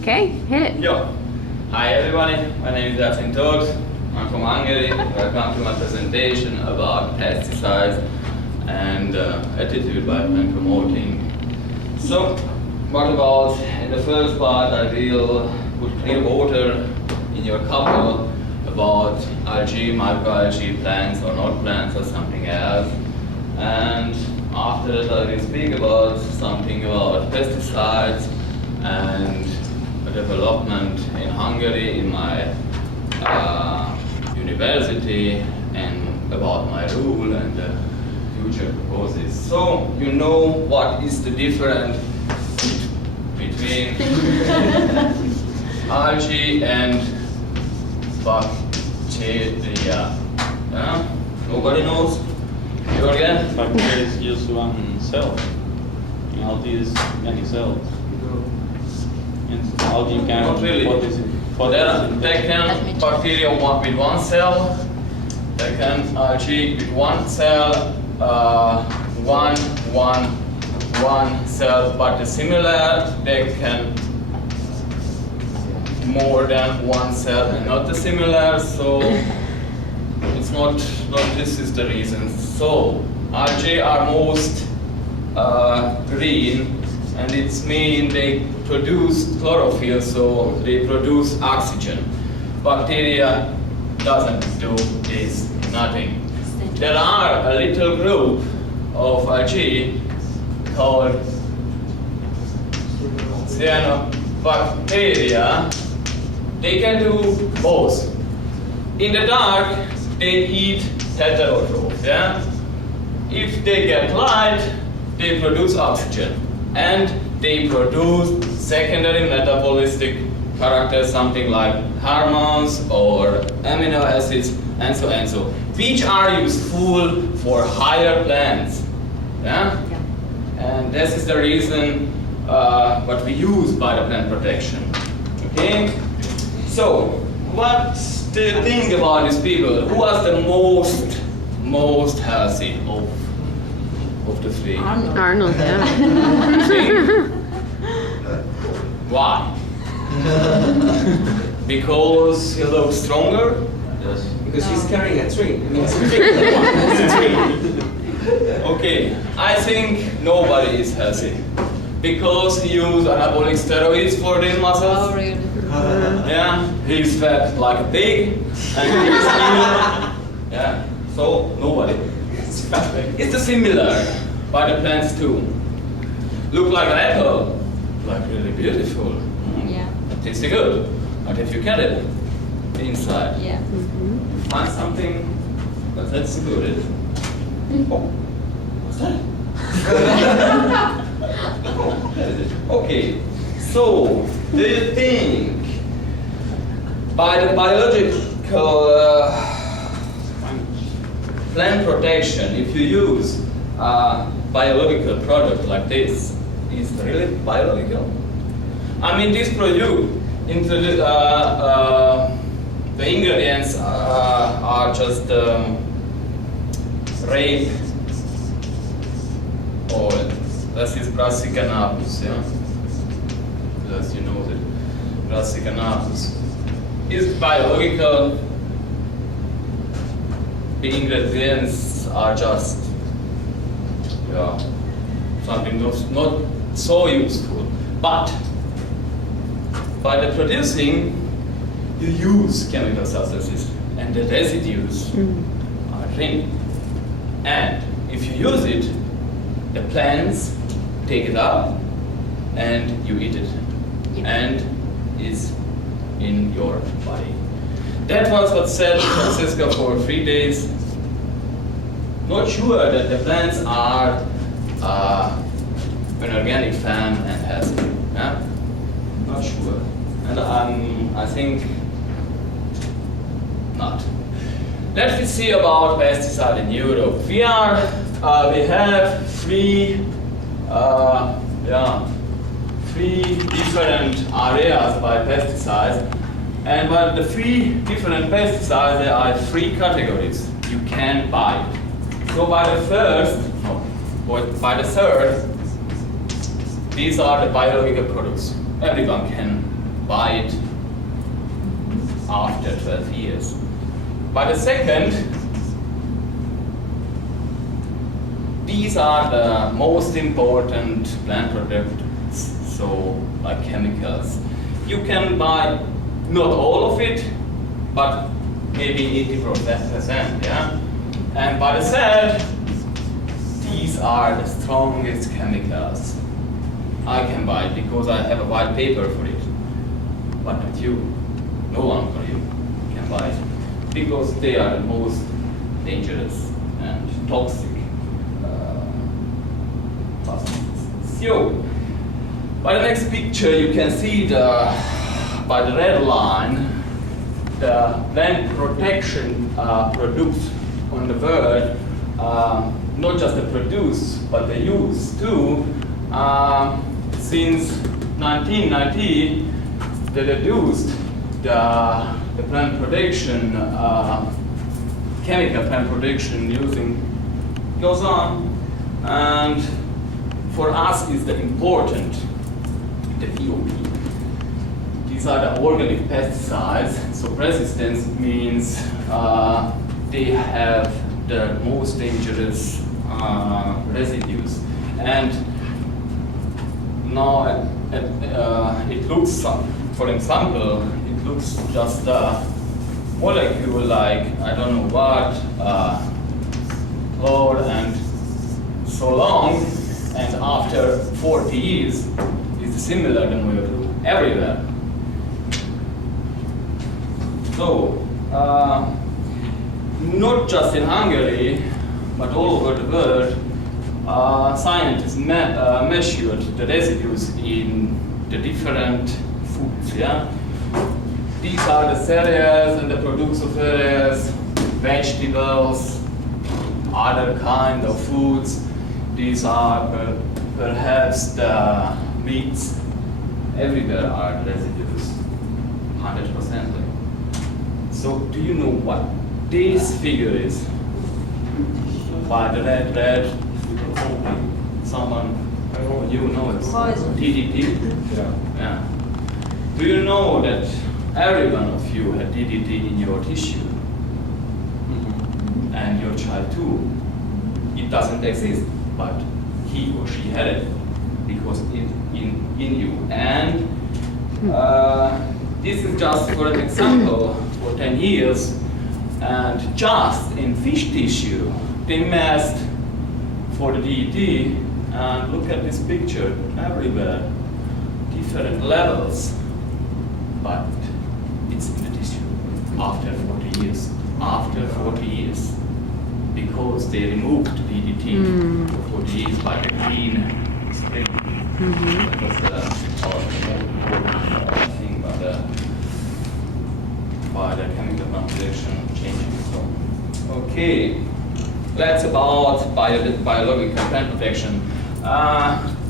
Okay, hit it. Yo. Hi everybody, my name is M2U00088. I'm from Hungary. Welcome to my presentation about pesticides and attitude by plant promoting. So, what about in the first part I will put clear water in your cup about algae, microalgae, plants or not plants or something else. And after that I will speak about something about pesticides and development in Hungary in my university and about my rule and the future proposes. So you know what is the difference between algae and bacteria? Yeah? Nobody knows? Jorgen? Bacteria is just one cell. Algae is many cells. And algae can. Not really. What is it? They can bacteria with one cell. They can algae with one cell, one cell, but the similar they can more than one cell and not the similar. So it's not this is the reason. So algae are most green, and it's mean they produce chlorophyll, so they produce oxygen. Bacteria doesn't do this, nothing. There are a little group of algae called cyanobacteria. They can do both. In the dark, they eat heterotrophs. Yeah? If they get light, they produce oxygen. And they produce secondary metabolistic characters, something like hormones or amino acids, and so, which are useful for higher plants. Yeah? And this is the reason what we use by the plant protection. Okay? So, what do you think about these people? Who was the most healthy of the three? Arnold, yeah. Why? Because he looks stronger? Yes. Because he's carrying a tree. I mean, it's a tree. Okay, I think nobody is healthy. Because he used anabolic steroids for the muscles. Oh, really? Yeah, he's fat like a pig, and he's skinny. Yeah, so nobody. It's the similar by the plants too. Look like an apple, like really beautiful. Yeah. It tastes good, but if you cut it inside, Yeah. you find something that's good. Oh, what's that? Okay, so do you think by the biological plant protection, if you use a biological product like this, is really biological? I mean, this product, the ingredients are just rape oil. This is Brassica napus, yeah? As you know that Brassica napus is biological. The ingredients are just something not so useful. But by the producing, you use chemical substances, and the residues are thin. And if you use it, the plants take it up and you eat it, and it's in your body. That was what said Francisco for 3 days. Not sure that the plants are an organic farm and healthy. Yeah? Not sure. And I think not. Let's see about pesticide in Europe. We have three different areas by pesticides, and by the 3 different pesticides there are 3 categories you can buy. So by the third, these are the biological products. Everyone can buy it after 12 years. But the second, these are the most important plant products, so like chemicals. You can buy not all of it, but maybe 80%, yeah? And by the third, these are the strongest chemicals. I can buy it because I have a white paper for it. But not you. No one for you can buy it. Because they are the most dangerous and toxic substances. So, by the next picture you can see by the red line the plant protection produced on the world, not just the produce but the use too. Since 1990 they reduced the plant protection, chemical plant protection using goes on, and for us is the important the VOP. These are the organic pesticides. So resistance means they have the most dangerous residues. And now it looks, for example, it looks just a molecule like, I don't know what, chlor and so long, and after 40 years, it's similar than molecule everywhere. So, not just in Hungary, but all over the world, scientists measured the residues in the different foods. Yeah, these are the cereals and the products of cereals, vegetables, other kind of foods. These are perhaps the meats. Everywhere are residues, 100%. So, do you know what this figure is? By the red, someone, you know it. DDT? Yeah. Do you know that every one of you had DDT in your tissue? And your child too. It doesn't exist, but he or she had it because it's in you. And this is just for an example for 10 years. And just in fish tissue, they masked for the DDT. And look at this picture, everywhere, different levels. But it's in the tissue after 40 years. After 40 years. Because they removed DDT for 40 years by the green screen. That was our important thing by the chemical manipulation changing. So, okay, that's about biological plant protection.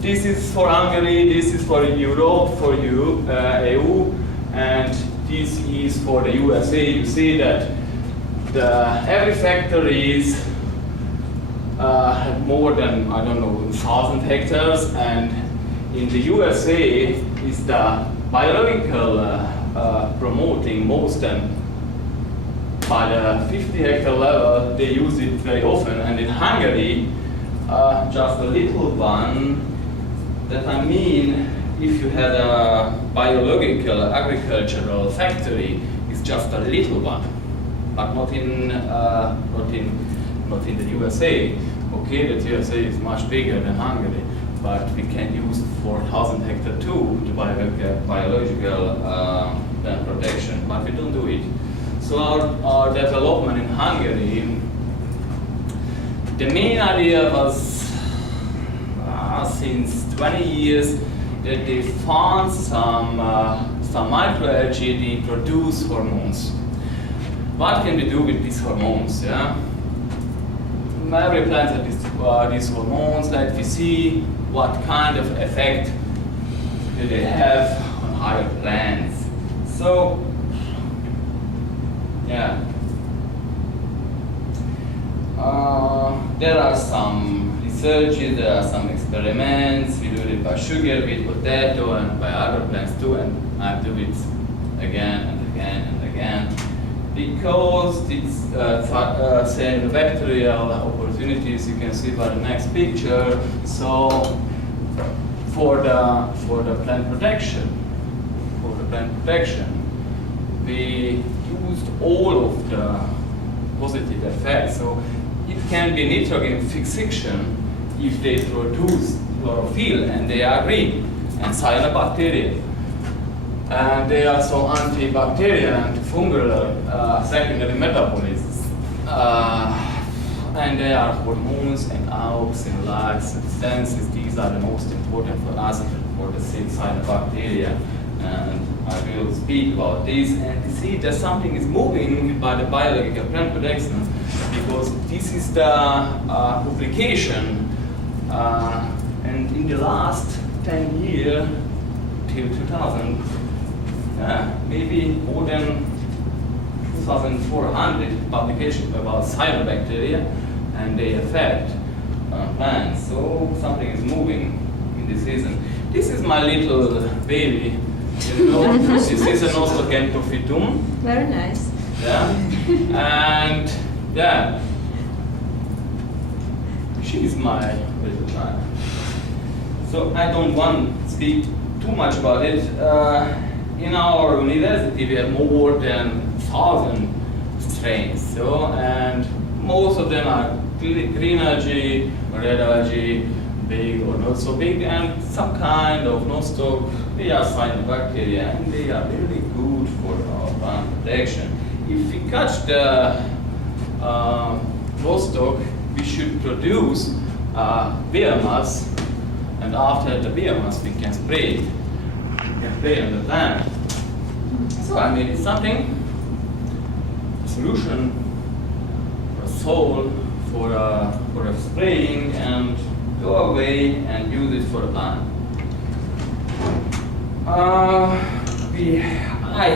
This is for Hungary, this is for Europe, for EU, and this is for the USA. You see that every factories have more than, I don't know, 1,000 hectares, and in the USA is the biological promoting most than by the 50 hectare level. They use it very often, and in Hungary just a little one. That I mean, if you had a biological agricultural factory, it's just a little one. But not in the USA. Okay, the USA is much bigger than Hungary, but we can use 4,000 hectare too to biological plant protection, but we don't do it. So our development in Hungary, the main idea was since 20 years that they found some microalgae that produce hormones. What can we do with these hormones? Yeah, every plant has these hormones. Let me see what kind of effect do they have on higher plants. So, yeah, there are some researches, there are some experiments. We do it by sugar, with potato, and by other plants too. And I do it again and again and again because it's cyanobacterial opportunities you can see by the next picture. So for the plant protection, we used all of the positive effects. So it can be nitrogen fixation if they produce chlorophyll and they are green and cyanobacteria. And they are so antibacterial and antifungal secondary metabolites. And they are hormones and auxin-like substances. These are the most important for us for the cyanobacteria. And I will speak about this. And you see that something is moving by the biological plant protection because this is the publication. And in the last 10 years till 2000, maybe more than 2,400 publications about cyanobacteria and they affect plants. So something is moving in this season. This is my little baby. You know, this is an Ostrocantophytum. Very nice. Yeah. And yeah, she's my little child. So I don't want to speak too much about it. In our university, we have more than 1,000 strains. So, and most of them are green algae, red algae, big or not so big, and some kind of nostoc. They are cyanobacteria, and they are really good for our plant protection. If we catch the nostoc, we should produce biomass, and after the biomass, we can spray it. Play on the plant. So I mean, it's something, a solution, for a solve, for a spraying, and go away and use it for a plant. I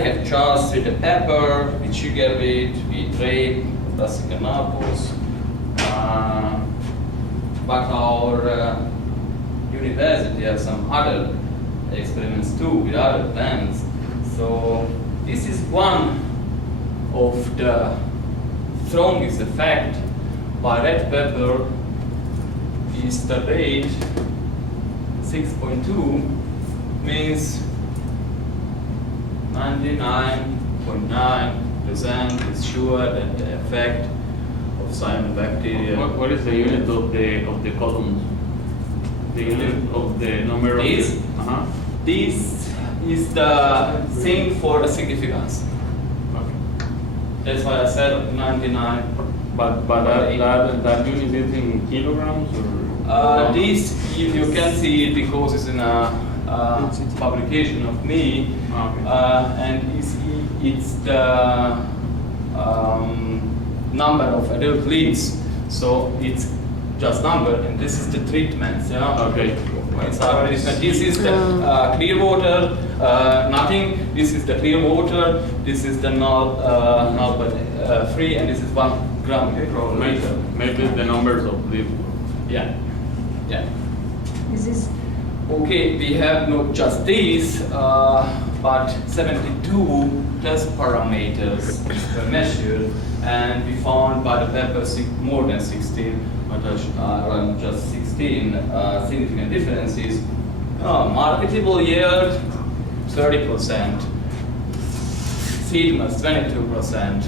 have just with the pepper, with sugar beet, with rape, brassica napus, but our university has some other experiments too with other plants. So this is one of the strongest effect by red pepper is the rate 6.2 means 99.9% is sure that the effect of cyanobacteria. What is the unit of the columns? The unit of the number of This? This is the thing for the significance. Okay. That's why I said 99. But that unit is in kilograms or? This, if you can see it because it's in a publication of me, Okay. and it's the number of adult leads. So it's just number, and this is the treatments. Yeah. Okay. This is the clear water, nothing. This is the clear water. This is the null but free, and this is 1 gram per liter. Maybe the numbers of the. Yeah, yeah. This is Okay, we have not just this, but 72 test parameters were measured, and we found by the pepper more than 16, but around just 16 significant differences. Marketable yield 30%, seed mass 22%,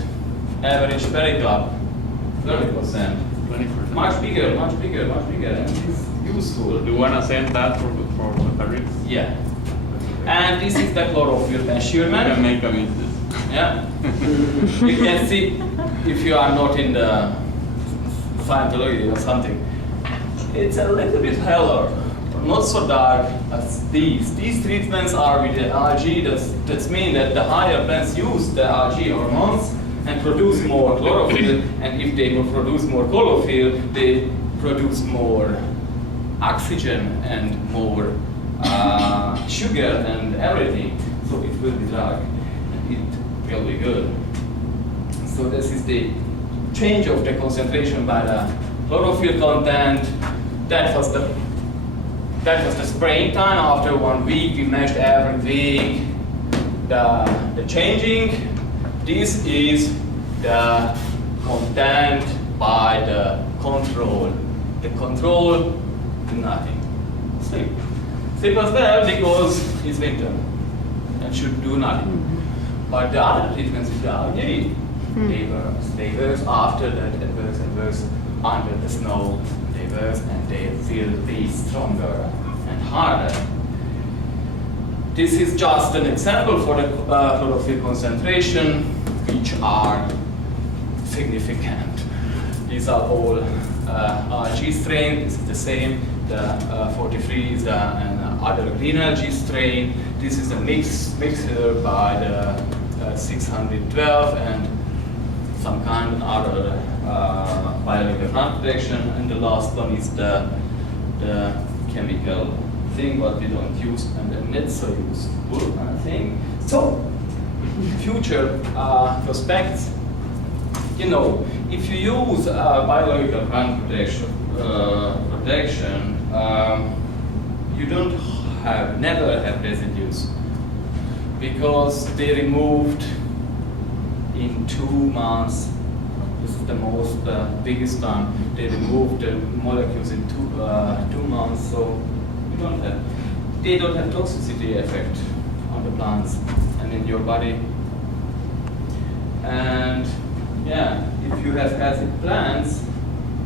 average pericarp 30%. 20%. Much bigger, and it's useful. Do you want to send that for Paris? Yeah. And this is the chlorophyll You measurement. can make a mistake. Yeah. You can see if you are not in the Scientology or something. It's a little bit heller, not so dark as these. These treatments are with the algae. That means that the higher plants use the algae hormones and produce more chlorophyll. And if they will produce more chlorophyll, they produce more oxygen and more sugar and everything. So it will be dark and it will be good. So this is the change of the concentration by the chlorophyll content. That was the spraying time. After 1 week, we measured every week the changing. This is the content by the control. The control, nothing. Sleep. Sleep as well because it's winter and should do nothing. But the other treatments with the algae, they work after that, it works under the snow, they work and they will be stronger and harder. This is just an example for the chlorophyll concentration, which are significant. These are all RG strain. This is the same. The 43 is an other green algae strain. This is a mixer by the 612 and some kind of other biological plant protection. And the last one is the chemical thing what we don't use and the not so useful thing. So future prospects. You know, if you use biological plant protection, you don't never have residues because they removed in 2 months. This is the most biggest one. They removed the molecules in 2 months, so they don't have toxicity effect on the plants and in your body. And yeah, if you have healthy plants,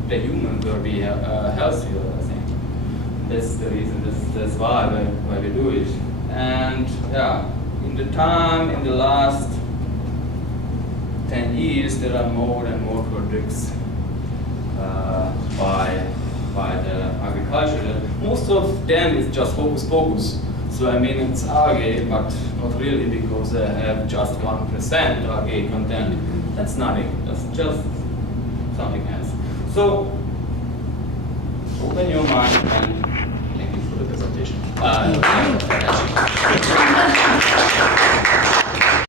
the human will be healthier, I think. That's the reason, that's why we do it. And yeah, in the last 10 years, there are more and more products by the agriculture. Most of them is just focus. So I mean, it's algae, but not really because they have just 1% algae content. That's nothing. That's just something else. So open your mind and thank you for the presentation.